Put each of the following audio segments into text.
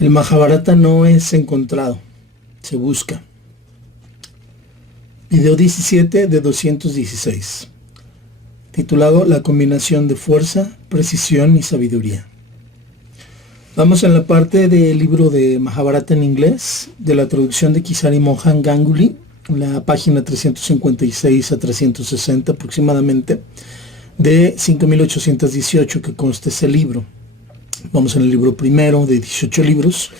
El Mahabharata no es encontrado, se busca. Video 17 de 216, titulado La combinación de fuerza, precisión y sabiduría. Vamos en la parte del libro de Mahabharata en inglés, de la traducción de Kesari Mohan Ganguly, la página 356 a 360 aproximadamente, de 5818 que consta ese libro. Vamos en el libro primero de 18 libros,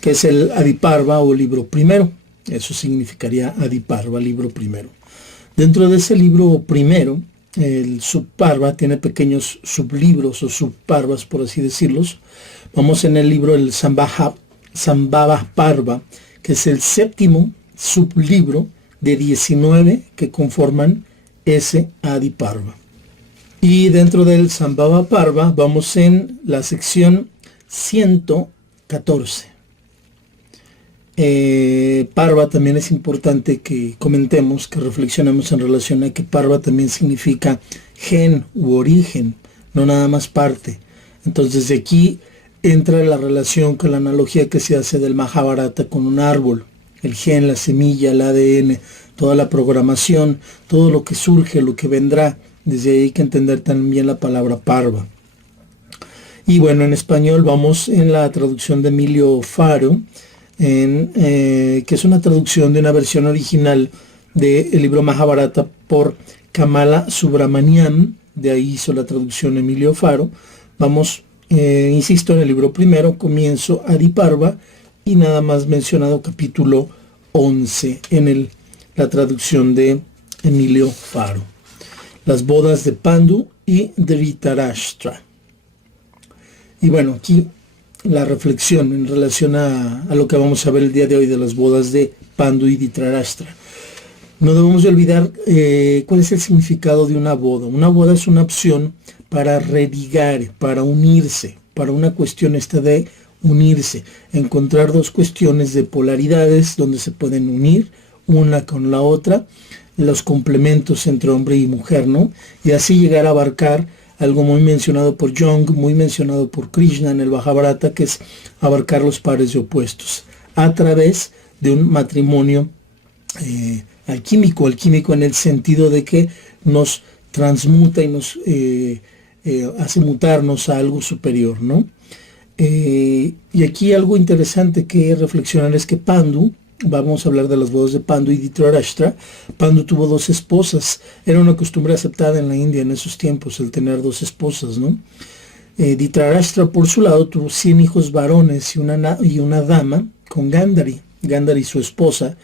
que es el Adiparva o libro primero. Eso significaría Adiparva, libro primero. Dentro de ese libro primero, el subparva tiene pequeños sublibros o subparvas, por así decirlos. Vamos en el libro el Sambhava Parva, que es el séptimo sublibro de 19 que conforman ese Adiparva. Y dentro del Sambhava Parva vamos en la sección 114. Parva también es importante que comentemos, que reflexionemos en relación a que Parva también significa gen u origen, no nada más parte. Entonces de aquí entra la relación con la analogía que se hace del Mahabharata con un árbol, el gen, la semilla, el ADN, toda la programación, todo lo que surge, lo que vendrá. Desde ahí hay que entender también la palabra Parva. Y bueno, en español vamos en la traducción de Emilio Faro, que es una traducción de una versión original del libro Mahabharata por Kamala Subramanian. De ahí hizo la traducción Emilio Faro. Vamos, insisto, en el libro primero, comienzo Adiparva y nada más mencionado capítulo 11 en la traducción de Emilio Faro. Las bodas de Pandu y Dhritarashtra. Y bueno, aquí la reflexión en relación a lo que vamos a ver el día de hoy de las bodas de Pandu y Dhritarashtra. No debemos de olvidar cuál es el significado de una boda. Una boda es una opción para religar, para unirse, para una cuestión esta de unirse, encontrar dos cuestiones de polaridades donde se pueden unir una con la otra, los complementos entre hombre y mujer, ¿no? Y así llegar a abarcar algo muy mencionado por Jung, muy mencionado por Krishna en el Mahabharata, que es abarcar los pares de opuestos a través de un matrimonio alquímico en el sentido de que nos transmuta y nos hace mutarnos a algo superior, ¿no? Y aquí algo interesante que reflexionar es que Pandu, vamos a hablar de las bodas de Pandu y Dhritarashtra. Pandu tuvo dos esposas. Era una costumbre aceptada en la India en esos tiempos, el tener dos esposas, ¿no? Dhritarashtra, por su lado, tuvo 100 hijos varones y una dama con Gandhari, su esposa.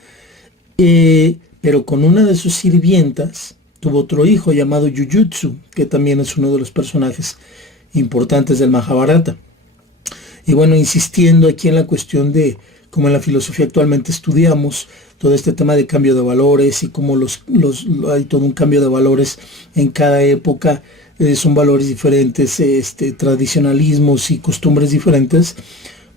Pero con una de sus sirvientas tuvo otro hijo llamado Yuyutsu, que también es uno de los personajes importantes del Mahabharata. Y bueno, insistiendo aquí en la cuestión de como en la filosofía actualmente estudiamos, todo este tema de cambio de valores y cómo hay todo un cambio de valores en cada época, son valores diferentes, tradicionalismos y costumbres diferentes,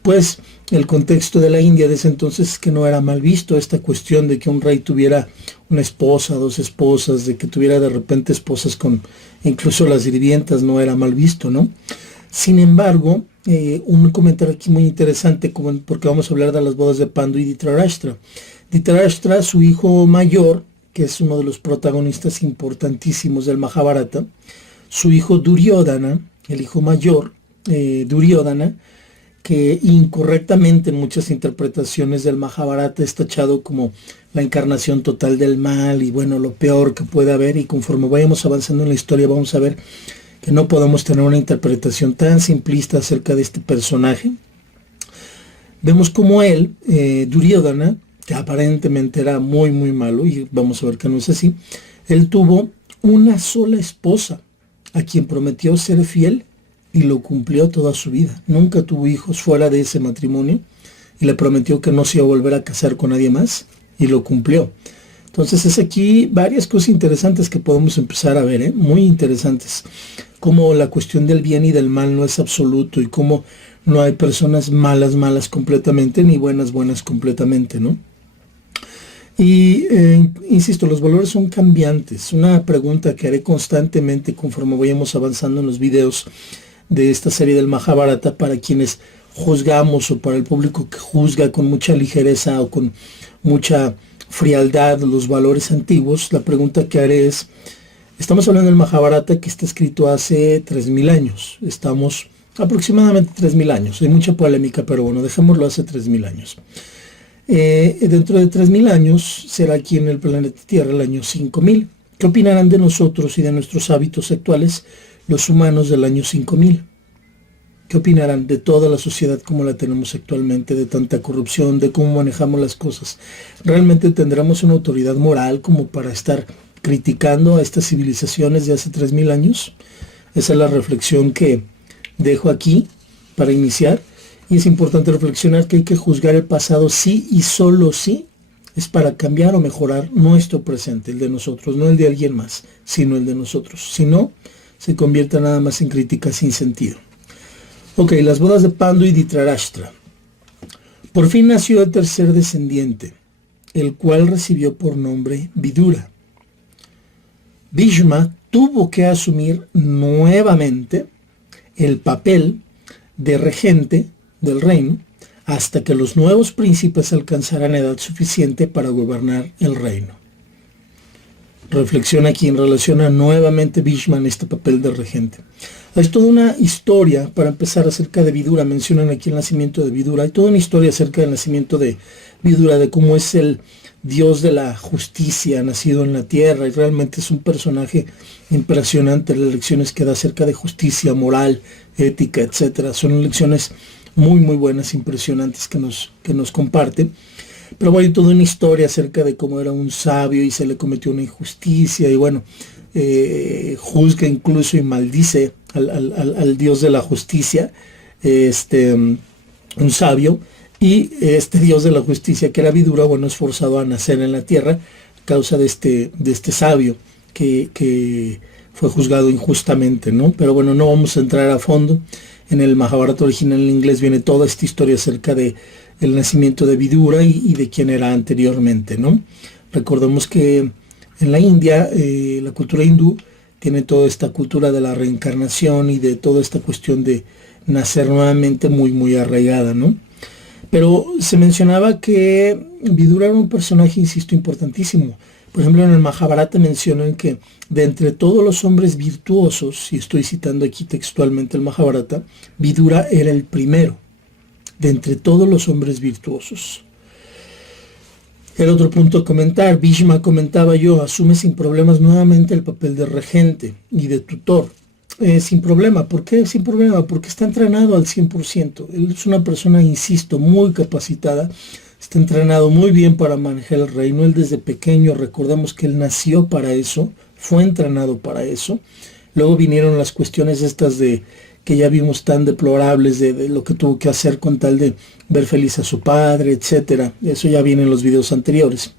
pues el contexto de la India de ese entonces es que no era mal visto esta cuestión de que un rey tuviera una esposa, dos esposas, de que tuviera de repente esposas con incluso las sirvientas, no era mal visto, ¿no? Sin embargo, un comentario aquí muy interesante, porque vamos a hablar de las bodas de Pandu y Dhritarashtra. Dhritarashtra, su hijo mayor, que es uno de los protagonistas importantísimos del Mahabharata, su hijo Duryodhana, el hijo mayor, Duryodhana, que incorrectamente en muchas interpretaciones del Mahabharata es tachado como la encarnación total del mal y bueno, lo peor que puede haber, y conforme vayamos avanzando en la historia vamos a ver que no podemos tener una interpretación tan simplista acerca de este personaje. Vemos como él, Duryodhana, que aparentemente era muy muy malo, y vamos a ver que no es así, él tuvo una sola esposa, a quien prometió ser fiel, y lo cumplió toda su vida. Nunca tuvo hijos fuera de ese matrimonio, y le prometió que no se iba a volver a casar con nadie más, y lo cumplió. Entonces es aquí varias cosas interesantes que podemos empezar a ver, muy interesantes. Cómo la cuestión del bien y del mal no es absoluto y cómo no hay personas malas completamente ni buenas completamente, ¿no? Y insisto, los valores son cambiantes. Una pregunta que haré constantemente conforme vayamos avanzando en los videos de esta serie del Mahabharata para quienes juzgamos o para el público que juzga con mucha ligereza o con mucha frialdad los valores antiguos, la pregunta que haré es, estamos hablando del Mahabharata que está escrito hace 3000 años, estamos aproximadamente 3000 años, hay mucha polémica, pero bueno, dejémoslo hace 3000 años. Dentro de 3000 años será aquí en el planeta Tierra el año 5000. ¿Qué opinarán de nosotros y de nuestros hábitos actuales los humanos del año 5000? ¿Qué opinarán de toda la sociedad como la tenemos actualmente, de tanta corrupción, de cómo manejamos las cosas? ¿Realmente tendremos una autoridad moral como para estar criticando a estas civilizaciones de hace 3000 años? Esa es la reflexión que dejo aquí para iniciar. Y es importante reflexionar que hay que juzgar el pasado sí y solo sí es para cambiar o mejorar nuestro presente, el de nosotros, no el de alguien más, sino el de nosotros. Si no, se convierte nada más en crítica sin sentido. Ok, las bodas de Pandu y Dhritarashtra. Por fin nació el tercer descendiente, el cual recibió por nombre Vidura. Bhishma tuvo que asumir nuevamente el papel de regente del reino hasta que los nuevos príncipes alcanzaran edad suficiente para gobernar el reino. Reflexiona aquí en relación a nuevamente Bhishma en este papel de regente. Hay toda una historia, para empezar, acerca de Vidura. Mencionan aquí el nacimiento de Vidura. Hay toda una historia acerca del nacimiento de Vidura, de cómo es el dios de la justicia nacido en la tierra, y realmente es un personaje impresionante. Las lecciones que da acerca de justicia, moral, ética, etcétera. Son lecciones muy muy buenas, impresionantes que nos comparte. Pero bueno, hay toda una historia acerca de cómo era un sabio y se le cometió una injusticia, y bueno, juzga incluso y maldice al dios de la justicia, un sabio, y este dios de la justicia, que era Vidura, bueno, es forzado a nacer en la tierra a causa de este sabio que fue juzgado injustamente, ¿no? Pero bueno, no vamos a entrar a fondo. En el Mahabharata original en inglés viene toda esta historia acerca de el nacimiento de Vidura y de quién era anteriormente, ¿no? Recordemos que en la India, la cultura hindú tiene toda esta cultura de la reencarnación y de toda esta cuestión de nacer nuevamente muy muy arraigada, ¿no? Pero se mencionaba que Vidura era un personaje, insisto, importantísimo. Por ejemplo, en el Mahabharata mencionan que de entre todos los hombres virtuosos, y estoy citando aquí textualmente el Mahabharata, Vidura era el primero de entre todos los hombres virtuosos. El otro punto a comentar, Bhishma, comentaba yo, asume sin problemas nuevamente el papel de regente y de tutor. Sin problema. ¿Por qué sin problema? Porque está entrenado al 100%. Él es una persona, insisto, muy capacitada. Está entrenado muy bien para manejar el reino. Él desde pequeño, recordemos que él nació para eso, fue entrenado para eso. Luego vinieron las cuestiones estas de que ya vimos tan deplorables de lo que tuvo que hacer con tal de ver feliz a su padre, etcétera. Eso ya viene en los videos anteriores.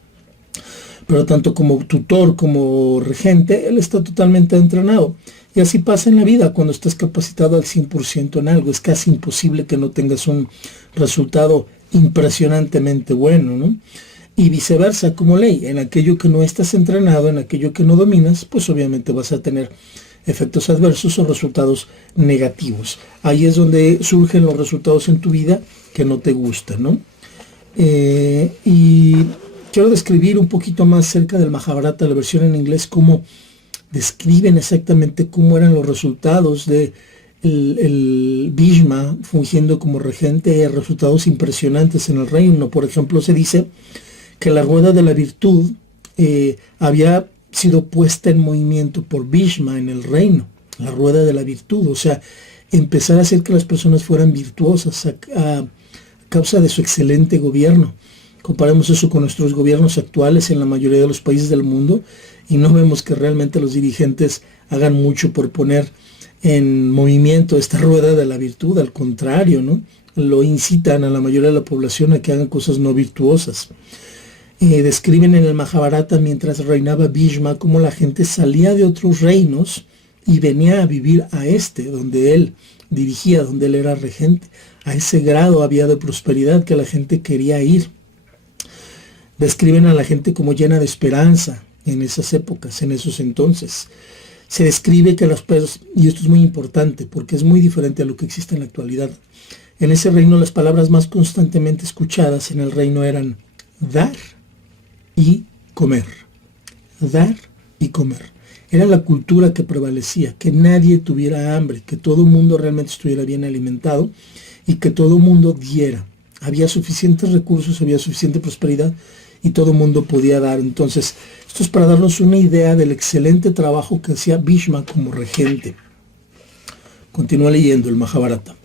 Pero tanto como tutor como regente, él está totalmente entrenado. Y así pasa en la vida, cuando estás capacitado al 100% en algo. Es casi imposible que no tengas un resultado impresionantemente bueno, ¿no? Y viceversa, como ley, en aquello que no estás entrenado, en aquello que no dominas, pues obviamente vas a tener efectos adversos o resultados negativos. Ahí es donde surgen los resultados en tu vida que no te gustan, ¿no? Y quiero describir un poquito más acerca del Mahabharata, la versión en inglés, cómo describen exactamente cómo eran los resultados de el Bhishma fungiendo como regente, resultados impresionantes en el reino. Por ejemplo, se dice que la rueda de la virtud había sido puesta en movimiento por Bhishma en el reino, la rueda de la virtud, o sea, empezar a hacer que las personas fueran virtuosas a causa de su excelente gobierno. Comparemos eso con nuestros gobiernos actuales en la mayoría de los países del mundo y no vemos que realmente los dirigentes hagan mucho por poner en movimiento esta rueda de la virtud. Al contrario, ¿no? Lo incitan a la mayoría de la población a que hagan cosas no virtuosas. Describen en el Mahabharata, mientras reinaba Bhishma, cómo la gente salía de otros reinos y venía a vivir a donde él dirigía, donde él era regente. A ese grado había de prosperidad que la gente quería ir. Describen a la gente como llena de esperanza en esas épocas, en esos entonces. Se describe que las personas, y esto es muy importante porque es muy diferente a lo que existe en la actualidad, En ese reino las palabras más constantemente escuchadas en el reino eran dar y comer. Dar y comer. Era la cultura que prevalecía, que nadie tuviera hambre, que todo el mundo realmente estuviera bien alimentado y que todo el mundo diera. Había suficientes recursos, había suficiente prosperidad y todo el mundo podía dar. Entonces, esto es para darnos una idea del excelente trabajo que hacía Bhishma como regente. Continúa leyendo el Mahabharata.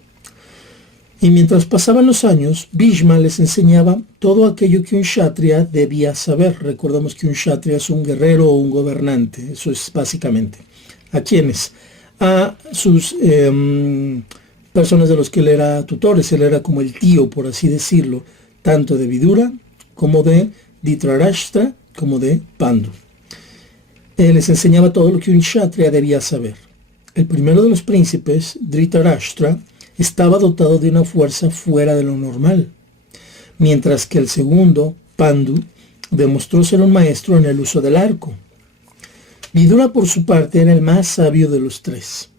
Y mientras pasaban los años, Bhishma les enseñaba todo aquello que un kshatriya debía saber. Recordamos que un kshatriya es un guerrero o un gobernante. Eso es básicamente. ¿A quiénes? A sus personas de los que él era tutores. Él era como el tío, por así decirlo, tanto de Vidura como de Dhritarashtra como de Pandu. Él les enseñaba todo lo que un kshatriya debía saber. El primero de los príncipes, Dhritarashtra, estaba dotado de una fuerza fuera de lo normal, mientras que el segundo, Pandu, demostró ser un maestro en el uso del arco. Vidura, por su parte, era el más sabio de los tres.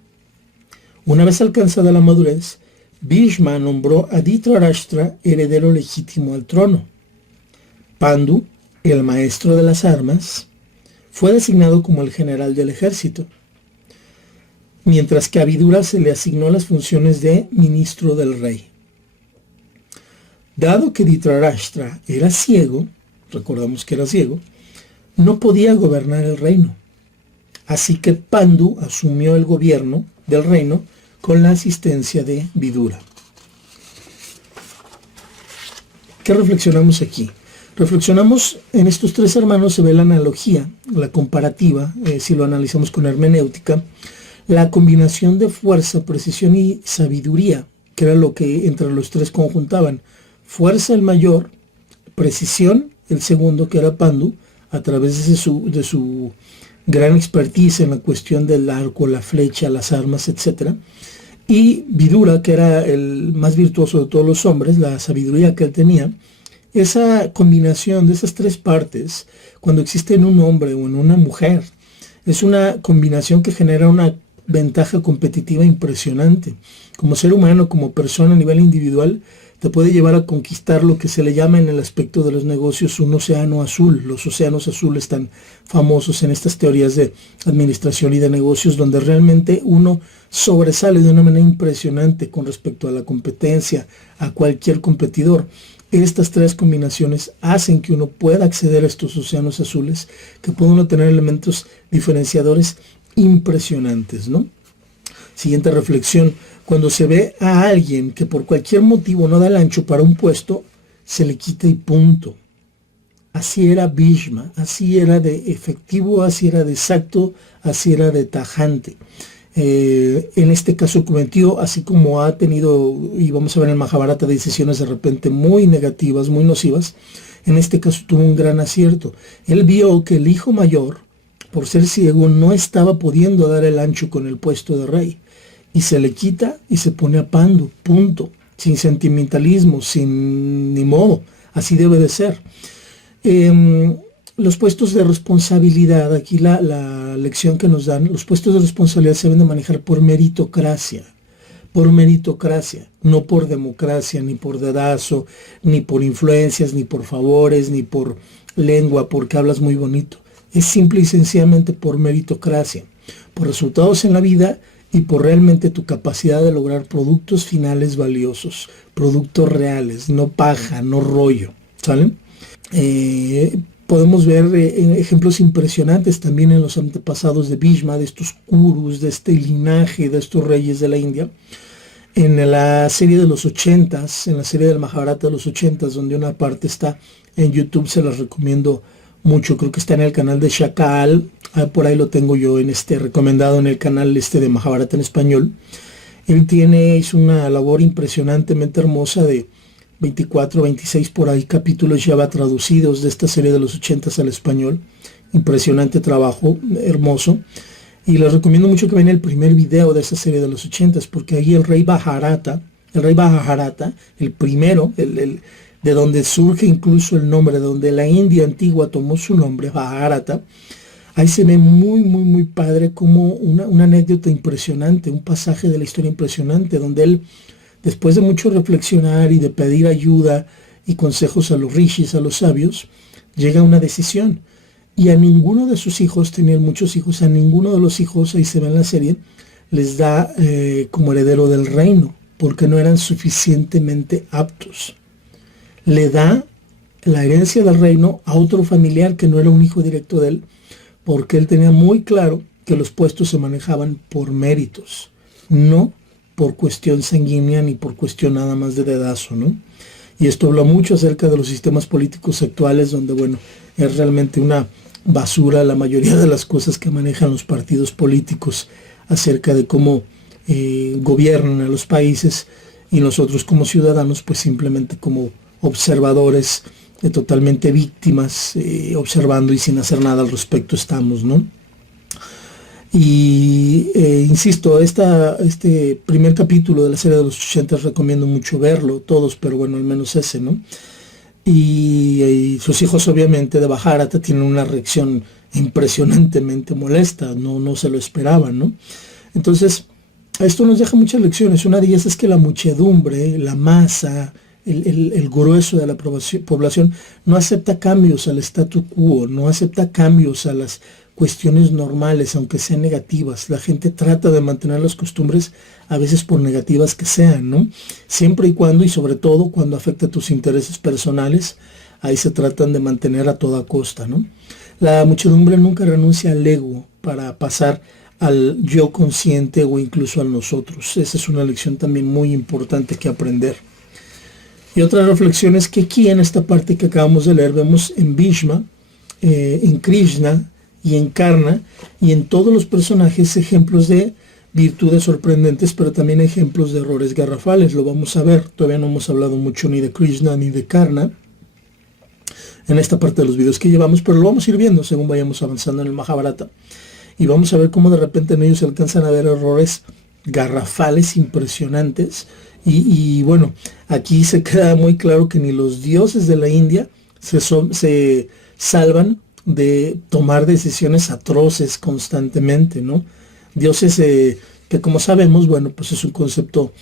Una vez alcanzada la madurez, Bhishma nombró a Dhritarashtra heredero legítimo al trono. Pandu, el maestro de las armas, fue designado como el general del ejército, mientras que a Vidura se le asignó las funciones de ministro del rey. Dado que Dhritarashtra era ciego, recordamos que era ciego, no podía gobernar el reino. Así que Pandu asumió el gobierno del reino con la asistencia de Vidura. ¿Qué reflexionamos aquí? Reflexionamos en estos tres hermanos, se ve la analogía, la comparativa, si lo analizamos con hermenéutica, la combinación de fuerza, precisión y sabiduría, que era lo que entre los tres conjuntaban. Fuerza el mayor, precisión el segundo, que era Pandu, a través de su gran expertise en la cuestión del arco, la flecha, las armas, etc. Y Vidura, que era el más virtuoso de todos los hombres, la sabiduría que él tenía. Esa combinación de esas tres partes, cuando existe en un hombre o en una mujer, es una combinación que genera una ventaja competitiva impresionante. Como ser humano, como persona a nivel individual, te puede llevar a conquistar lo que se le llama en el aspecto de los negocios un océano azul. Los océanos azules tan famosos en estas teorías de administración y de negocios, donde realmente uno sobresale de una manera impresionante con respecto a la competencia, a cualquier competidor. Estas tres combinaciones hacen que uno pueda acceder a estos océanos azules, que puede uno tener elementos diferenciadores impresionantes, ¿no? Siguiente reflexión: cuando se ve a alguien que por cualquier motivo no da el ancho para un puesto, se le quita y punto. Así era Bhishma, así era de efectivo, así era de exacto, así era de tajante. En este caso cometió, así como ha tenido, y vamos a ver en el Mahabharata, decisiones de repente muy negativas, muy nocivas, en este caso tuvo un gran acierto. Él vio que el hijo mayor, por ser ciego, no estaba pudiendo dar el ancho con el puesto de rey, y se le quita y se pone a Pandu, punto, sin sentimentalismo, sin ni modo, así debe de ser. Los puestos de responsabilidad, aquí la lección que nos dan, los puestos de responsabilidad se deben de manejar por meritocracia, no por democracia, ni por dedazo, ni por influencias, ni por favores, ni por lengua, porque hablas muy bonito. Es simple y sencillamente por meritocracia, por resultados en la vida y por realmente tu capacidad de lograr productos finales valiosos, productos reales, no paja, no rollo, ¿sale? Podemos ver ejemplos impresionantes también en los antepasados de Bhishma, de estos Kurus, de este linaje, de estos reyes de la India. En la serie de los 80s, en la serie del Mahabharata de los 80s, donde una parte está en YouTube, se las recomiendo mucho. Creo que está en el canal de Shakal, por ahí lo tengo yo recomendado en el canal de Mahabharata en español. Él hizo una labor impresionantemente hermosa de 24, 26 por ahí capítulos ya traducidos de esta serie de los 80s al español. Impresionante trabajo, hermoso. Y les recomiendo mucho que vean el primer video de esa serie de los 80s, porque ahí el rey Mahabharata, el primero, de donde surge incluso el nombre, de donde la India antigua tomó su nombre, Mahabharata, ahí se ve muy, muy, muy padre como una anécdota impresionante, un pasaje de la historia impresionante, donde él después de mucho reflexionar y de pedir ayuda y consejos a los rishis, a los sabios, llega a una decisión. Y a ninguno de sus hijos, tenían muchos hijos, a ninguno de los hijos, ahí se ve en la serie, les da como heredero del reino, porque no eran suficientemente aptos. Le da la herencia del reino a otro familiar que no era un hijo directo de él, porque él tenía muy claro que los puestos se manejaban por méritos, no por cuestión sanguínea ni por cuestión nada más de dedazo, ¿no? Y esto habla mucho acerca de los sistemas políticos actuales, donde, bueno, es realmente una basura la mayoría de las cosas que manejan los partidos políticos acerca de cómo gobiernan a los países, y nosotros como ciudadanos pues simplemente como observadores, totalmente víctimas, observando y sin hacer nada al respecto estamos, ¿no? Y insisto, este primer capítulo de la serie de los 80 recomiendo mucho verlo, todos, pero bueno, al menos ese, ¿no? Y sus hijos obviamente de Bharata tienen una reacción impresionantemente molesta, no se lo esperaban, ¿no? Entonces, esto nos deja muchas lecciones. Una de ellas es que la muchedumbre, la masa, el grueso de la población no acepta cambios al statu quo, no acepta cambios a las cuestiones normales, aunque sean negativas. La gente trata de mantener las costumbres, a veces por negativas que sean, ¿no? Siempre y cuando, y sobre todo cuando afecta a tus intereses personales, ahí se tratan de mantener a toda costa, ¿no? La muchedumbre nunca renuncia al ego para pasar al yo consciente o incluso al nosotros. Esa es una lección también muy importante que aprender. Y otra reflexión es que aquí en esta parte que acabamos de leer vemos en Bhishma, en Krishna y en Karna y en todos los personajes ejemplos de virtudes sorprendentes, pero también ejemplos de errores garrafales. Lo vamos a ver. Todavía no hemos hablado mucho ni de Krishna ni de Karna en esta parte de los videos que llevamos, pero lo vamos a ir viendo según vayamos avanzando en el Mahabharata. Y vamos a ver cómo de repente en ellos se alcanzan a ver errores garrafales impresionantes. Y bueno, aquí se queda muy claro que ni los dioses de la India se salvan de tomar decisiones atroces constantemente, ¿no? Dioses que, como sabemos, bueno, pues es un concepto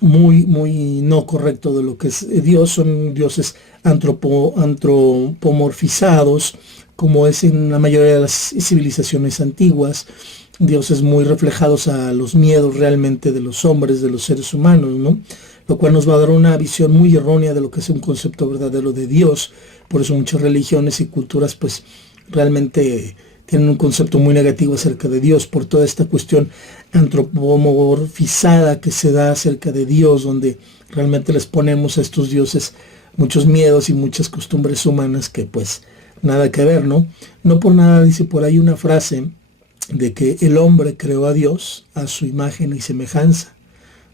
muy no correcto de lo que es Dios. Son dioses antropomorfizados, como es en la mayoría de las civilizaciones antiguas, dioses muy reflejados a los miedos realmente de los hombres, de los seres humanos, ¿no? Lo cual nos va a dar una visión muy errónea de lo que es un concepto verdadero de Dios. Por eso muchas religiones y culturas pues realmente tienen un concepto muy negativo acerca de Dios, por toda esta cuestión antropomorfizada que se da acerca de Dios, donde realmente les ponemos a estos dioses muchos miedos y muchas costumbres humanas que pues nada que ver, ¿no? No por nada dice por ahí una frase de que el hombre creó a Dios a su imagen y semejanza.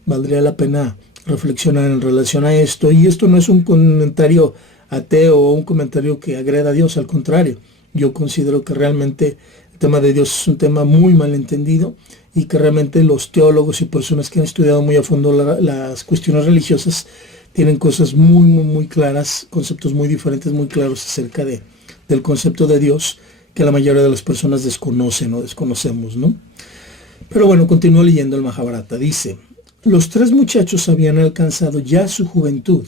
Valdría la pena reflexionar en relación a esto, y esto no es un comentario ateo o un comentario que agreda a Dios, al contrario. Yo considero que realmente el tema de Dios es un tema muy mal entendido, y que realmente los teólogos y personas que han estudiado muy a fondo las cuestiones religiosas tienen cosas muy claras, conceptos muy diferentes, muy claros acerca del concepto de Dios, que la mayoría de las personas desconocen o desconocemos, ¿no? Pero bueno, continúo leyendo el Mahabharata. Dice: los tres muchachos habían alcanzado ya su juventud,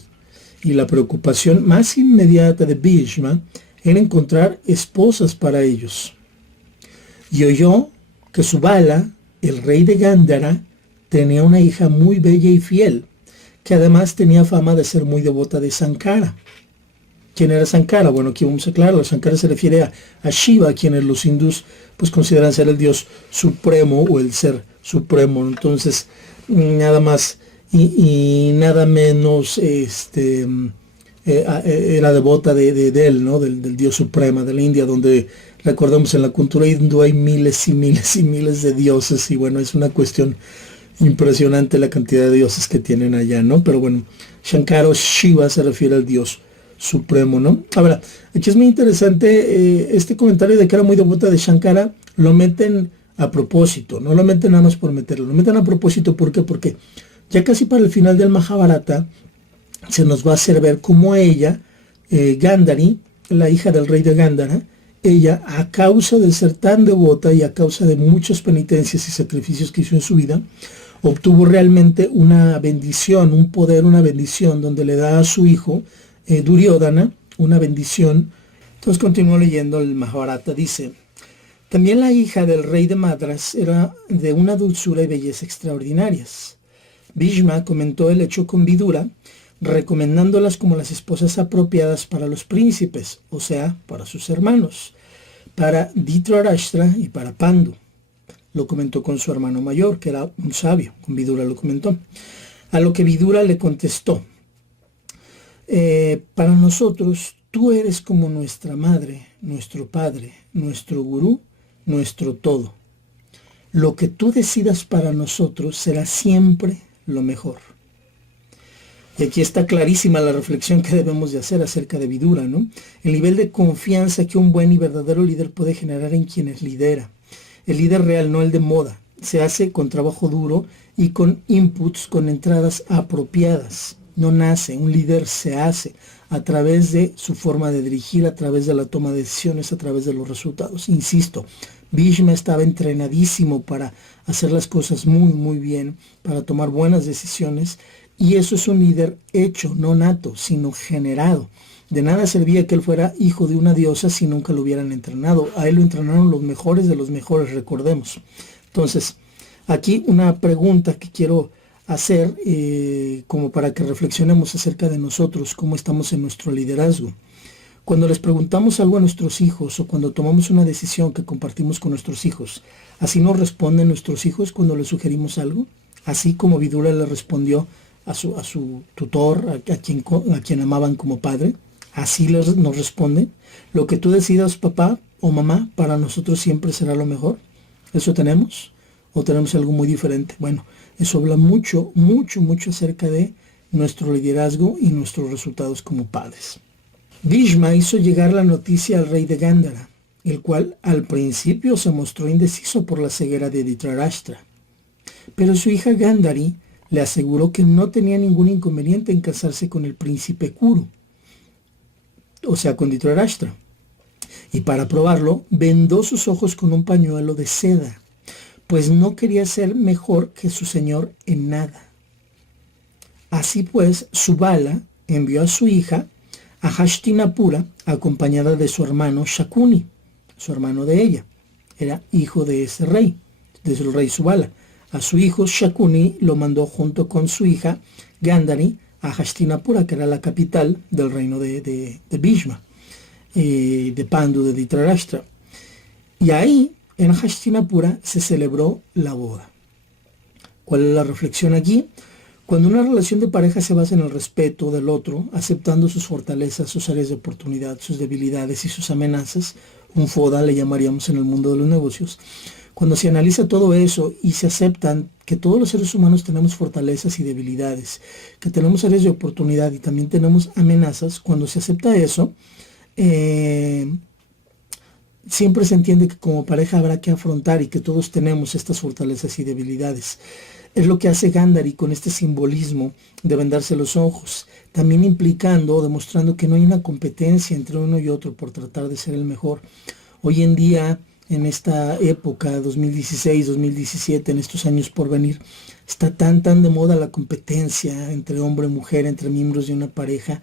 y la preocupación más inmediata de Bhishma era encontrar esposas para ellos. Y oyó que Subala, el rey de Gándhara, tenía una hija muy bella y fiel, que además tenía fama de ser muy devota de Sankara. ¿Quién era Sankara? Bueno, aquí vamos a aclararlo. Sankara se refiere a Shiva, quienes los hindús pues consideran ser el dios supremo o el ser supremo. Entonces, nada más y nada menos era devota de él, ¿no? Del dios supremo de la India, donde recordemos en la cultura hindú hay miles y miles y miles de dioses, y bueno, es una cuestión impresionante la cantidad de dioses que tienen allá, ¿no? Pero bueno, Shankara o Shiva se refiere al dios supremo, ¿no? Ahora, aquí es muy interesante este comentario de que era muy devota de Shankara. Lo meten a propósito, no lo meten nada más por meterlo, lo meten a propósito. ¿Por qué? Porque ya casi para el final del Mahabharata se nos va a hacer ver cómo ella, Gandhari, la hija del rey de Gándhara, ella, a causa de ser tan devota y a causa de muchas penitencias y sacrificios que hizo en su vida, obtuvo realmente una bendición, un poder, una bendición, donde le da a su hijo Duryodhana una bendición. Entonces continúo leyendo el Mahabharata, dice: también la hija del rey de Madras era de una dulzura y belleza extraordinarias. Bhishma comentó el hecho con Vidura, recomendándolas como las esposas apropiadas para los príncipes, o sea, para sus hermanos, para Dhritarashtra y para Pandu. Lo comentó con su hermano mayor, que era un sabio, con Vidura lo comentó. A lo que Vidura le contestó: para nosotros, tú eres como nuestra madre, nuestro padre, nuestro gurú, nuestro todo. Lo que tú decidas para nosotros será siempre lo mejor. Y aquí está clarísima la reflexión que debemos de hacer acerca de Vidura, ¿no? El nivel de confianza que un buen y verdadero líder puede generar en quienes lidera. El líder real, no el de moda, se hace con trabajo duro y con inputs, con entradas apropiadas. No nace, un líder se hace a través de su forma de dirigir, a través de la toma de decisiones, a través de los resultados. Insisto, Bhishma estaba entrenadísimo para hacer las cosas muy bien, para tomar buenas decisiones, y eso es un líder hecho, no nato, sino generado. De nada servía que él fuera hijo de una diosa si nunca lo hubieran entrenado. A él lo entrenaron los mejores de los mejores, recordemos. Entonces, aquí una pregunta que quiero hacer como para que reflexionemos acerca de nosotros, cómo estamos en nuestro liderazgo. Cuando les preguntamos algo a nuestros hijos o cuando tomamos una decisión que compartimos con nuestros hijos, ¿así nos responden nuestros hijos cuando les sugerimos algo? Así como Vidura le respondió a su tutor, a quien amaban como padre, así nos responde: lo que tú decidas, papá o mamá, para nosotros siempre será lo mejor. ¿Eso tenemos? ¿O tenemos algo muy diferente? Bueno, eso habla mucho acerca de nuestro liderazgo y nuestros resultados como padres. Bhishma hizo llegar la noticia al rey de Gandhara, el cual al principio se mostró indeciso por la ceguera de Dhritarashtra. Pero su hija Gandhari le aseguró que no tenía ningún inconveniente en casarse con el príncipe Kuru, o sea, con Dhritarashtra. Y para probarlo, vendó sus ojos con un pañuelo de seda, pues no quería ser mejor que su señor en nada. Así pues, Subala envió a su hija a Hastinapura, acompañada de su hermano Shakuni, su hermano de ella. Era hijo de ese rey, del rey Subala. A su hijo Shakuni lo mandó junto con su hija Gandhari a Hastinapura, que era la capital del reino de Bhishma, de Pandu, de Dhritarashtra. Y ahí, en Hastinapura, se celebró la boda. ¿Cuál es la reflexión aquí? Cuando una relación de pareja se basa en el respeto del otro, aceptando sus fortalezas, sus áreas de oportunidad, sus debilidades y sus amenazas, un FODA le llamaríamos en el mundo de los negocios, cuando se analiza todo eso y se aceptan que todos los seres humanos tenemos fortalezas y debilidades, que tenemos áreas de oportunidad y también tenemos amenazas, cuando se acepta eso, siempre se entiende que como pareja habrá que afrontar y que todos tenemos estas fortalezas y debilidades. Es lo que hace Gandhari con este simbolismo de vendarse los ojos, también implicando o demostrando que no hay una competencia entre uno y otro por tratar de ser el mejor. Hoy en día, en esta época, 2016, 2017, en estos años por venir, está tan de moda la competencia entre hombre y mujer, entre miembros de una pareja.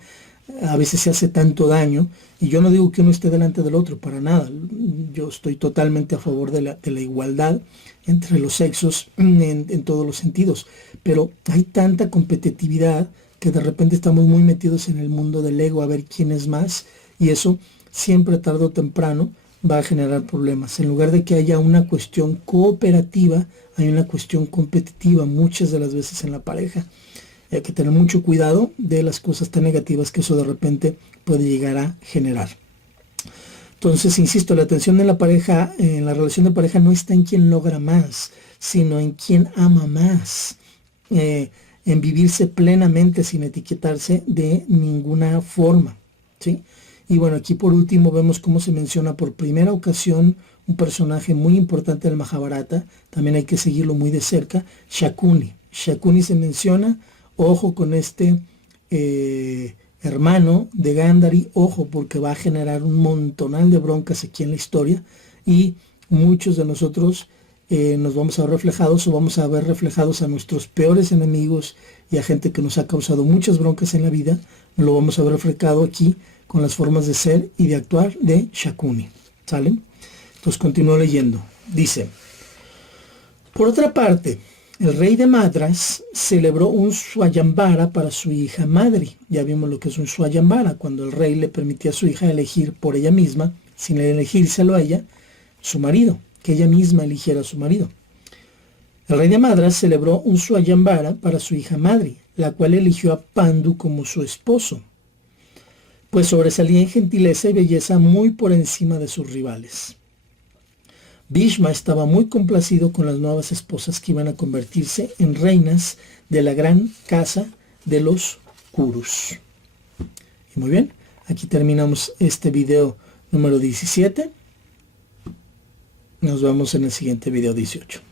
A veces se hace tanto daño, y yo no digo que uno esté delante del otro, para nada. Yo estoy totalmente a favor de la igualdad entre los sexos en todos los sentidos, pero hay tanta competitividad que de repente estamos muy metidos en el mundo del ego, a ver quién es más, y eso siempre tarde o temprano va a generar problemas. En lugar de que haya una cuestión cooperativa, hay una cuestión competitiva muchas de las veces en la pareja. Hay que tener mucho cuidado de las cosas tan negativas que eso de repente puede llegar a generar. Entonces, insisto, la atención en la pareja, en la relación de pareja, no está en quien logra más, sino en quien ama más, en vivirse plenamente sin etiquetarse de ninguna forma, ¿sí? Y bueno, aquí por último vemos cómo se menciona por primera ocasión un personaje muy importante del Mahabharata, también hay que seguirlo muy de cerca, Shakuni. Shakuni se menciona. Ojo con este hermano de Gandhari, ojo, porque va a generar un montonal de broncas aquí en la historia, y muchos de nosotros nos vamos a ver reflejados o vamos a ver reflejados a nuestros peores enemigos y a gente que nos ha causado muchas broncas en la vida. Lo vamos a ver reflejado aquí con las formas de ser y de actuar de Shakuni. ¿Sale? Entonces continúo leyendo. Dice, por otra parte, el rey de Madras celebró un Swayambara para su hija Madri. Ya vimos lo que es un Swayambara, cuando el rey le permitía a su hija elegir por ella misma, sin elegírselo a ella, su marido, que ella misma eligiera a su marido. El rey de Madras celebró un Swayambara para su hija Madri, la cual eligió a Pandu como su esposo, pues sobresalía en gentileza y belleza muy por encima de sus rivales. Bhishma estaba muy complacido con las nuevas esposas que iban a convertirse en reinas de la gran casa de los Kurus. Y muy bien, aquí terminamos este video número 17. Nos vemos en el siguiente video 18.